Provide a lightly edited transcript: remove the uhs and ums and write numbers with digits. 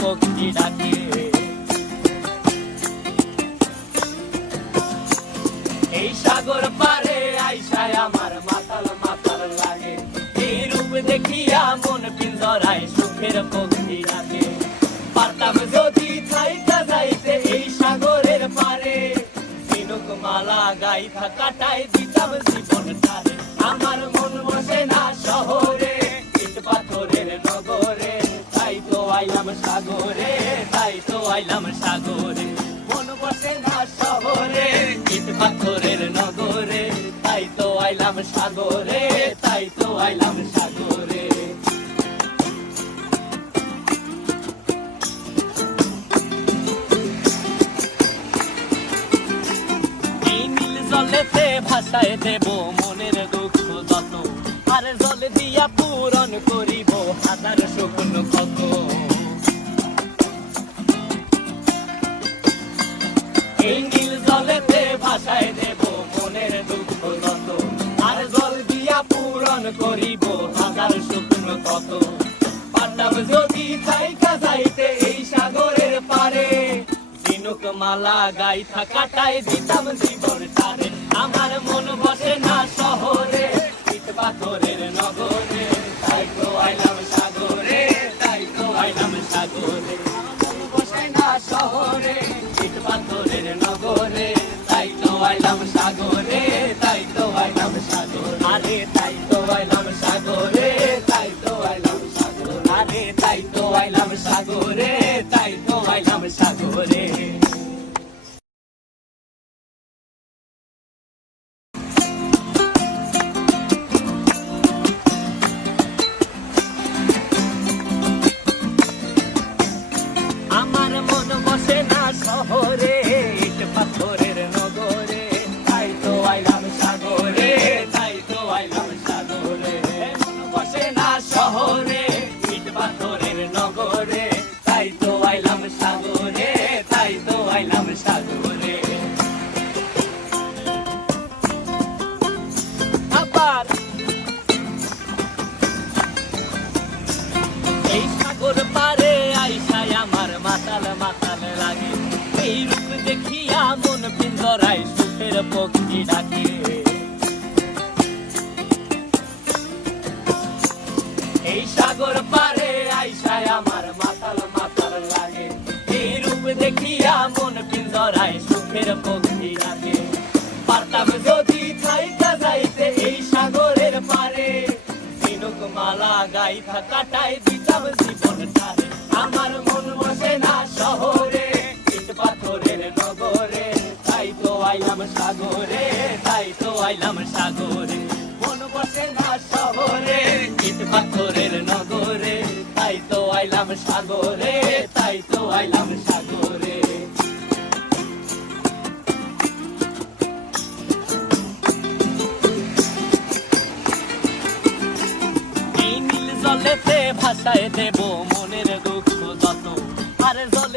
পক্ষী ডাকে। এই সাগর পারে আইসায় আমার মাতাল মাতাল লাগে, এই রূপ দেখিয়া মন পিঞ্জরায় সুখের পক্ষী ডাকে। পারতাম যদি থাইকা যাইতে এই সাগরের পারে, ঝিনুক মালা গাইথা কাটাই দিতাম জীবনটারে। আমার মন বসে না শহরে, ইট পাথরের নগরে, তাই তো আইলাম সাগরে, তাই তো আইলাম সাগরে। মন বসে না শহরে, ইট পাথরের নগরে, তাই তো আইলাম সাগরে, তাই তো আইলাম সাগরে। জলেতে ভাসায় দেব মনের দুঃখ যত, আর জল দিয়া পূরণ করিব হাজার স্বপ্ন কত। এই নীল জলেতে ভাসায় দেব মনের দুঃখ যত, আর জল দিয়া পূরণ করিব হাজার স্বপ্ন কত। পারতাম যদি থাইকা যাইতে এই সাগরের পারে, ঝিনুক মালা গাইথা কাটাই দিতাম জীবনটারে। আমার মন বসে না শহরে, ইট পাথরের নগরে, তাই তো আইলাম সাগরে, তাই তো আইলাম সাগরে। মন বসে না শহরে, ইট পাথরের নগরে, তাই তো আইলাম সাগরে, তাই তো আইলাম সাগরে। আরে তাই তো আইলাম সাগরে, তাই তো আইলাম সাগরে। আরে তাই তো আইলাম সাগরে, তাই তো আইলাম সাগরে। আমার মন বসে না শহরে, ইট পাথরের নগরে, তাই তো আইলাম সাগরে, তাই তো আইলাম সাগরে। মন বসে না শহরে, ইট পাথরের নগরে, তাই তো আইলাম সাগরে, তাই তো আইলাম সাগরে। আবার এই সাগর পারে আইসায় আমার মাতাল মাতাল লাগে, এই রূপ দেখিয়া মন পিঞ্জরায় সুখের পক্ষী ডাকে। এই সাগর পারে আইসায় আমার মাতাল মাতাল লাগে, এই রূপ দেখিয়া মন পিঞ্জরায় সুখের পক্ষী ডাকে। পারতাম যদি থাইকা যাইতে এই সাগরের পারে, ঝিনুক মালা গাইথা কাটাই দিতাম জীবনটারে। আমার মন বসে না শহরে, ইট পাথরের নগরে, তাই তো আইলাম সাগরে, তাই তো আইলাম সাগরে। মন বসে না শহরে, ইট পাথরের নগরে, তাই তো আইলাম সাগরে, তাই তো আইলাম সাগরে। জলেতে ভাসায় দেব মনের দুঃখ যত, আর জল